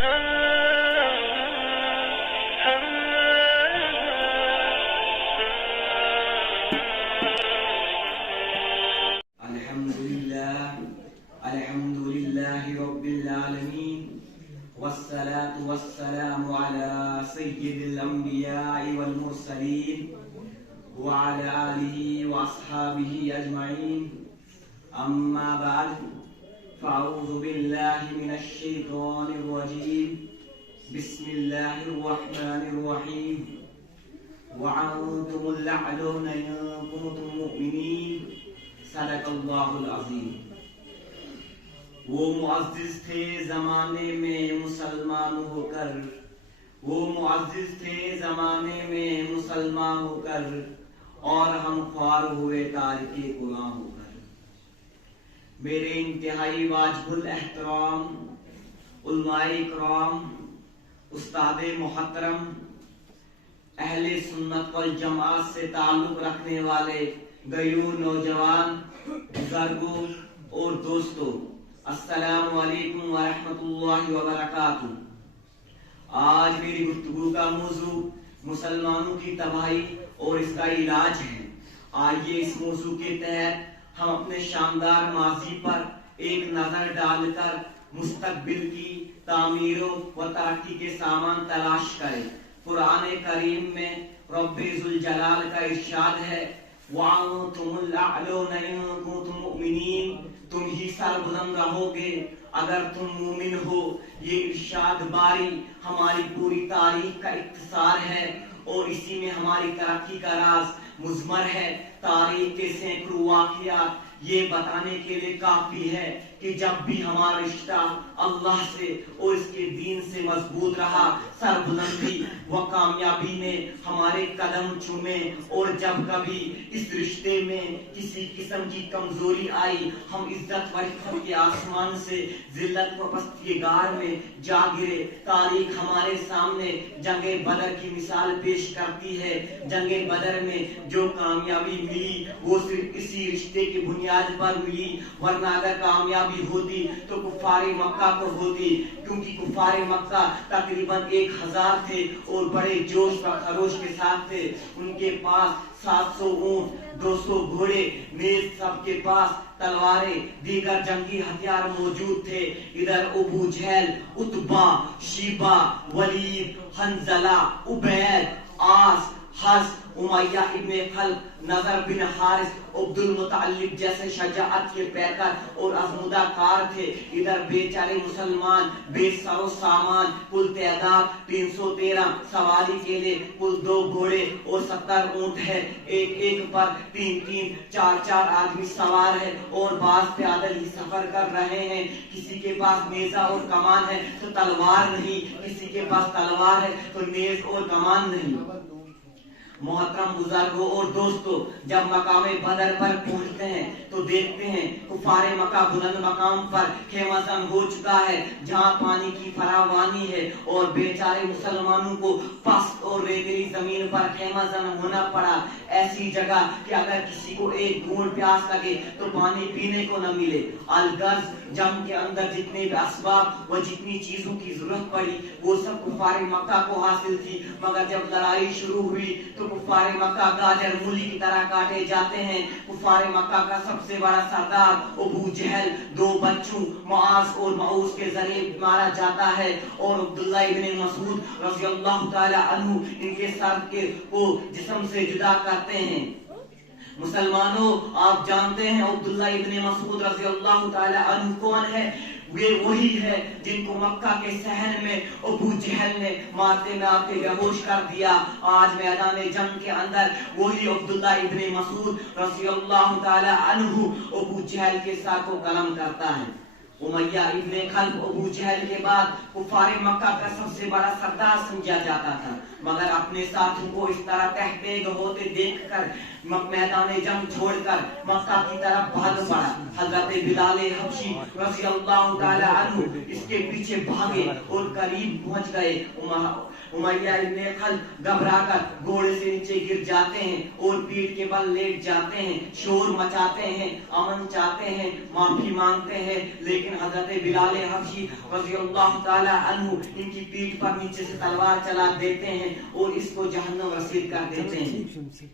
الحمدللہ رب العالمین والصلاة والسلام على سید الانبیاء والمرسلین وعلى آلہ واصحابہ اجمعین اما بعد فاعوذ باللہ من الشیطان الرجیم بسم اللہ الرحمن الرحیم وعنتم اللعلون ان کنتم مؤمنین صدق اللہ العظیم۔ وہ معزز تھے زمانے میں مسلمان ہو کر، وہ معزز تھے زمانے میں مسلمان ہو کر، اور ہم خوار ہوئے تارک قرآن ہو کر۔ میرے انتہائی واجب الاحترام علماء کرام، استاد محترم، اہل سنت والجماعت سے تعلق رکھنے والے غیور نوجوان، بزرگوں اور دوستوں، السلام علیکم ورحمۃ اللہ وبرکاتہ۔ آج میری گفتگو کا موضوع مسلمانوں کی تباہی اور اس کا علاج ہے۔ آئیے اس موضوع کے تحت ہم اپنے شاندار ماضی پر ایک نظر ڈال کر مستقبل کی تعمیر و ترقی کے سامان تلاش کریں۔ قرآن کریم میں رب ذوالجلال کا ارشاد ہے وَأَنْتُمُ الْأَعْلَوْنَ إِن كُنتُم مُؤْمِنِينَ، تم ہی سر بلند رہو گے اگر تم مومن ہو۔ یہ ارشاد باری ہماری پوری تاریخ کا اختصار ہے اور اسی میں ہماری ترقی کا راز مضمر ہے۔ تاریخ کے سینکڑوں واقعات یہ بتانے کے لیے کافی ہے کہ جب بھی ہمارا رشتہ اللہ سے اور اس کے دین سے مضبوط رہا، سربلندی و کامیابی نے ہمارے قدم چومے، اور جب کبھی اس رشتے میں کسی قسم کی کمزوری آئی، ہم عزت و رفعت کے آسمان سے ذلت و پستی کے غار میں جا گرے۔ تاریخ ہمارے سامنے جنگ بدر کی مثال پیش کرتی ہے۔ جنگ بدر میں جو کامیابی ملی وہ صرف اسی رشتے کی بنیاد پر ملی، ورنہ اگر کامیابی ہوتی تو کفار مکہ کو ہوتی، کیونکہ کفار مکہ تقریباً 1000 تھے اور بڑے جوش و خروش کے ساتھ تھے۔ ان کے پاس 700 اونٹ، 200 گھوڑے، نیز سب کے پاس تلواریں، دیگر جنگی ہتھیار موجود تھے۔ ادھر ابو جہل، عتبہ، شیبہ، ولید، حنظلہ، عبید، عاص، حز، امیہ ابن خلف، نضر بن حارث، عبد المطلب جیسے شجاعت کے پیکر اور عظمدہ کار تھے۔ ادھر بیچارے مسلمان بے سر و سامان، کل تعداد 313، سواری کے لیے کل 2 گھوڑے اور 70 اونٹ ہے۔ ایک پر 3 4 آدمی سوار ہے اور بعض پیادل ہی سفر کر رہے ہیں۔ کسی کے پاس نیزہ اور کمان ہے تو تلوار نہیں، کسی کے پاس تلوار ہے تو نیز اور کمان نہیں۔ محترم بزرگوں اور دوستوں، جب مقام بدر پر پہنچتے ہیں تو دیکھتے ہیں کفار مکہ بلند مقام پر خیمہ زن ہو چکا ہے، جہاں پانی کی فراوانی ہے، اور بیچارے مسلمانوں کو پست اور ریتیلی زمین پر خیمہ زن ہونا پڑا، ایسی جگہ کہ اگر کسی کو ایک گھونٹ پیاس لگے تو پانی پینے کو نہ ملے۔ الغرض جنگ کے اندر جتنے بھی اسباب و جتنی چیزوں کی ضرورت پڑی وہ سب کفار مکہ کو حاصل تھی، مگر جب لڑائی شروع ہوئی تو کفار مکہ گاجر مولی کی طرح کاٹے جاتے ہیں۔ کفار مکہ کا سب سے بڑا سردار ابو جہل 2 بچوں معاذ اور معوذ کے ذریعے مارا جاتا ہے، اور عبداللہ ابن مسعود رضی اللہ تعالی عنہ ان کے سر کو جسم سے جدا کرتے ہیں۔ مسلمانوں، آپ جانتے ہیں عبداللہ ابن مسعود رضی اللہ تعالی عنہ کون ہے؟ یہ وہی ہے جن کو مکہ کے صحن میں ابو جہل نے مارتے مارتے بیہوش کر دیا۔ آج میدان جنگ کے اندر وہی عبداللہ ابن مسعود رضی اللہ تعالی عنہ ابو جہل کے سر کو قلم کرتا ہے۔ امیہ ابن خلف ابو جہل کے بعد کفار مکہ کا سب سے بڑا سردار سمجھا جاتا تھا، مگر اپنے ساتھیوں کو اس طرح تحقیق ہوتے دیکھ کر میدان جنگ چھوڑ کر مکہ کی طرف بھاگ پڑا۔ حضرت بلال حبشی رضی اللہ تعالی عنہ اس کے پیچھے بھاگے اور قریب پہنچ گئے۔ امیہ ابن خلف گھبرا کر گھوڑے سے نیچے گر جاتے ہیں اور پیٹھ کے بل لیٹ جاتے ہیں، شور مچاتے ہیں، امن چاہتے ہیں، معافی مانگتے ہیں، لیکن لیکن حضرت بلال حبشی رضی اللہ تعالی عنہ ان کی پیٹھ پر نیچے سے تلوار چلا دیتے ہیں اور اس کو جہنم رسید کر دیتے ہیں۔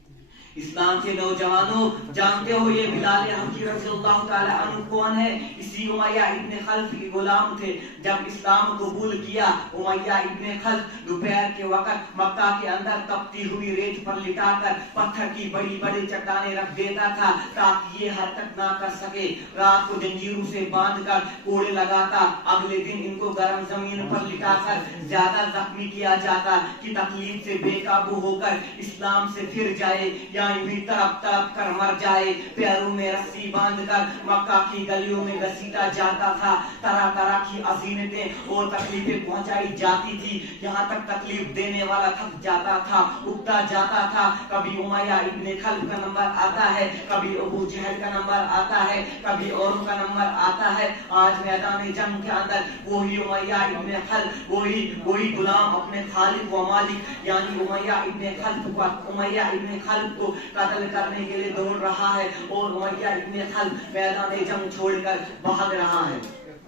اسلام کے نوجوانوں، جانتے ہو یہ بلال حبشی رضی اللہ تعالی عنہ کون ہے؟ اسی امیہ ابن خلف کے غلام تھے۔ جب اسلام قبول کیا، امیہ ابن خلف دوپہر کے وقت مکہ کے اندر تپتی ہوئی ریت پر لٹا کر پتھر کی بڑی بڑی چٹانیں رکھ دیتا تھا تاکہ یہ حرکت نہ کر سکے۔ رات کو جنجیروں سے باندھ کر کوڑے لگاتا، اگلے دن ان کو گرم زمین پر لٹا کر زیادہ زخمی کیا جاتا کہ تکلیف سے بے قابو ہو کر اسلام سے پھر جائے یا یوں تڑپ تڑپ کر مر جائے۔ پیروں میں رسی باندھ کر مکہ کی گلیوں میں گھسیٹا جاتا تھا۔ طرح طرح کی اذیتیں اور تکلیفیں پہنچائی جاتی تھی، یہاں تک تکلیف دینے والا تھک جاتا تھا، اگتا جاتا تھا۔ کبھی امیہ ابن خلف کا نمبر آتا ہے، کبھی ابو جہل کا نمبر آتا ہے، کبھی اوروں کا نمبر آتا ہے۔ آج میدان جنگ کے اندر وہی امیہ ابن خلف، وہی غلام اپنے خالق و مالک یعنی امیہ ابن خلف کو قتل کرنے کے لیے دوڑ رہا ہے اور امیہ ابن خلف میدان جنگ چھوڑ کر بھاگ رہا ہے۔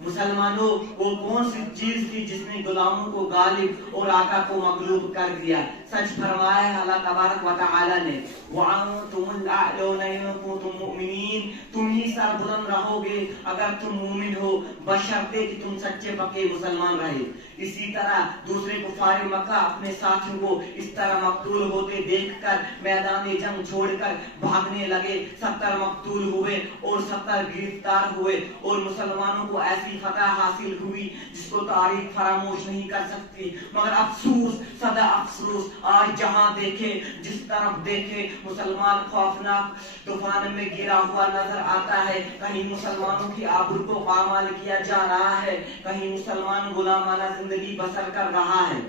مسلمانوں، وہ کون سی چیز تھی جس نے غلاموں کو غالب اور آقا کو مغلوب کر دیا؟ سچ فرمایا ہے اللہ تبارک و تعالی نے، وَأَنْتُمُ الْأَعْلَوْنَ إِن كُنتُم مُؤْمِنِينَ، تم ہی سر بلند رہو گے اگر تم مومن ہو، بشرطے کہ تم سچے پکے مسلمان رہے۔ اسی طرح دوسرے کفار مکہ اپنے ساتھیوں کو اس طرح مقتول ہوتے دیکھ کر میدان جنگ چھوڑ کر بھاگنے لگے۔ 70 مقتول ہوئے اور 70 گرفتار ہوئے اور مسلمانوں کو ایسی فتح حاصل ہوئی جس کو تاریخ فراموش نہیں کر سکتی۔ مگر افسوس، صدا افسوس، آج جہاں دیکھے، جس طرف دیکھے، مسلمان خوفناک طوفان میں گرا ہوا نظر آتا ہے۔ کہیں مسلمانوں کی آبرو کو پامال کیا جا رہا ہے، کہیں مسلمان غلامانہ زندگی بسر کر رہا ہے۔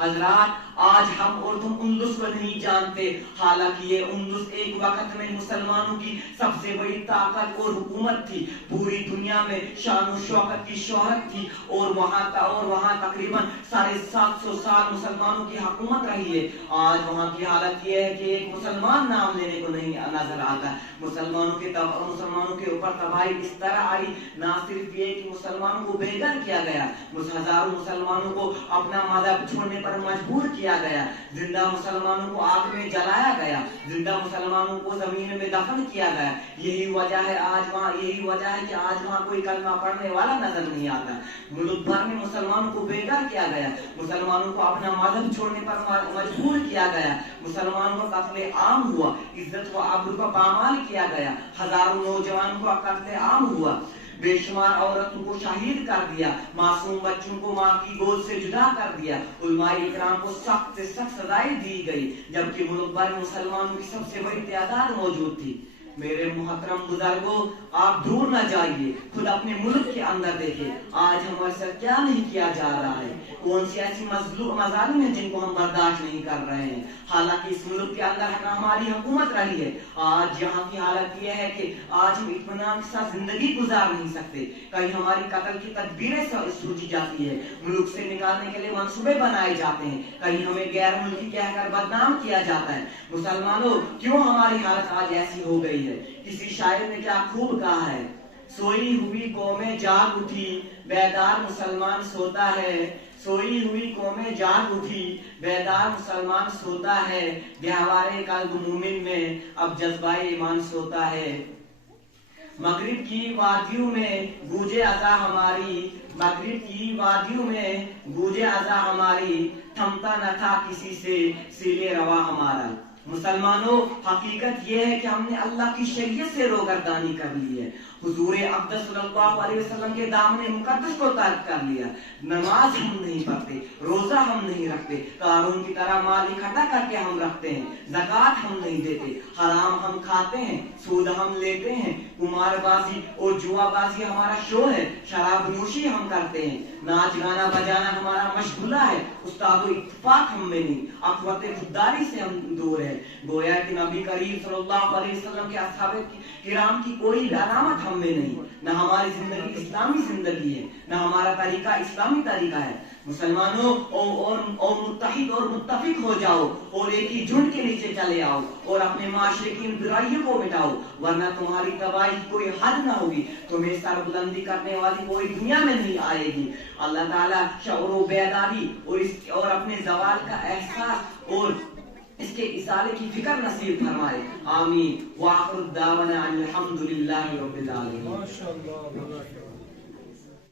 حضرات، آج ہم اور تم اندلس کو نہیں جانتے، حالانکہ یہ اندلس ایک وقت میں مسلمانوں کی سب سے بڑی طاقت اور حکومت تھی، پوری دنیا میں شان و شوکت کی شہرت تھی اور وہاں تقریباً 750 سال مسلمانوں کی حکومت رہی ہے۔ آج وہاں کی حالت یہ ہے کہ ایک مسلمان نام لینے کو نہیں نظر آتا۔ مسلمانوں کے اوپر تباہی اس طرح آئی، نہ صرف یہ کہ مسلمانوں کو بے گھر کیا گیا، ہزاروں مسلمانوں کو اپنا مذہب چھوڑنے پر مجبور کیا گیا، زندہ مسلمانوں کو آگ میں جلایا گیا، زندہ مسلمانوں کو زمین میں دفن کیا گیا۔ یہی وجہ ہے کہ آج وہاں کوئی کلمہ پڑھنے والا نظر نہیں آتا۔ ملک بھر میں مسلمانوں کو بے گھر کیا گیا، مسلمانوں کو اپنا مذہب چھوڑنے پر مجبور کیا گیا، مسلمانوں کو قتل عام ہوا، عزت و آبرو کو پامال کیا گیا، ہزاروں نوجوانوں کو قتل عام ہوا، بے شمار عورتوں کو شہید کر دیا، معصوم بچوں کو ماں کی گود سے جدا کر دیا، علماء اکرام کو سخت سے سخت سزائیں دی گئی، جبکہ ملک بھر میں مسلمانوں کی سب سے بڑی تعداد موجود تھی۔ میرے محترم بزرگوں، آپ دور نہ جائیے، خود اپنے ملک کے اندر دیکھیں، آج ہمارے ساتھ کیا نہیں کیا جا رہا ہے، کون سی ایسی مظالم ہیں جن کو ہم برداشت نہیں کر رہے ہیں، حالانکہ اس ملک کے اندر ہماری حکومت رہی ہے۔ آج یہاں کی حالت یہ ہے کہ آج ہم اطمینان کے ساتھ زندگی گزار نہیں سکتے، کہیں ہماری قتل کی تدبیریں سوچی جاتی ہے، ملک سے نکالنے کے لیے منصوبے بنائے جاتے ہیں، کہیں ہمیں غیر ملکی کہہ کر بدنام کیا جاتا ہے۔ مسلمانوں، کیوں ہماری حالت آج ایسی ہو گئی ہے؟ کسی شاعر نے کیا خوب کہا ہے، سوئی ہوئی قومیں جاگ اٹھی، بیدار مسلمان سوتا ہے، سوئی ہوئی قومیں جاگ اٹھی، بیدار مسلمان سوتا ہے، گہوارے قلب مومن میں اب جذبہ ایمان سوتا ہے۔ مغرب کی وادیوں میں گوجے ازاں ہماری، مغرب کی وادیوں میں گوجے ازاں ہماری، تھمتا نہ تھا کسی سے سیلے روا ہمارا۔ مسلمانوں، حقیقت یہ ہے کہ ہم نے اللہ کی شریعت سے روگردانی کر لی ہے، حضور اقدس صلی اللہ علیہ وسلم کے دامن مقدس کو ترک کر لیا، نماز ہم نہیں پڑھتے، روزہ ہم نہیں رکھتے، قارون کی طرح مال اکٹھا کر کے ہم رکھتے ہیں، زکوٰۃ ہم نہیں دیتے، حرام ہم کھاتے ہیں، سود ہم لیتے ہیں، قمار بازی اور جوا بازی ہمارا شو ہے، شراب نوشی ہم کرتے ہیں، ناچ گانا بجانا ہمارا مشغلہ ہے، استاد و اتفاق ہم میں نہیں، اخوت خودداری سے ہم دور ہے۔ ہے. گویا کہ نبی کریم صلی اللہ علیہ وسلم کے اصحاب کرام کی کوئی علامت ہم میں نہیں. نہ ہماری زندگی اسلامی زندگی ہے، نہ ہمارا طریقہ اسلامی طریقہ ہے. مسلمانوں اور متحد اور متفق ہو جاؤ اور ایک ہی جھنڈ کے نیچے چلے آؤ اور اپنے معاشرے کی ان برائیوں کو مٹاؤ، ورنہ تمہاری تباہی کی کوئی حد نہ ہوگی. تمہیں سر بلندی کرنے والی کوئی دنیا میں نہیں آئے گی. اللہ تعالیٰ شعور و بیداری اور اپنے زوال کا احساس اور اس کے اصالے کی فکر نصیب فرمائے. آمین. وآخر الدعوانا ان الحمد للہ رب العالمین.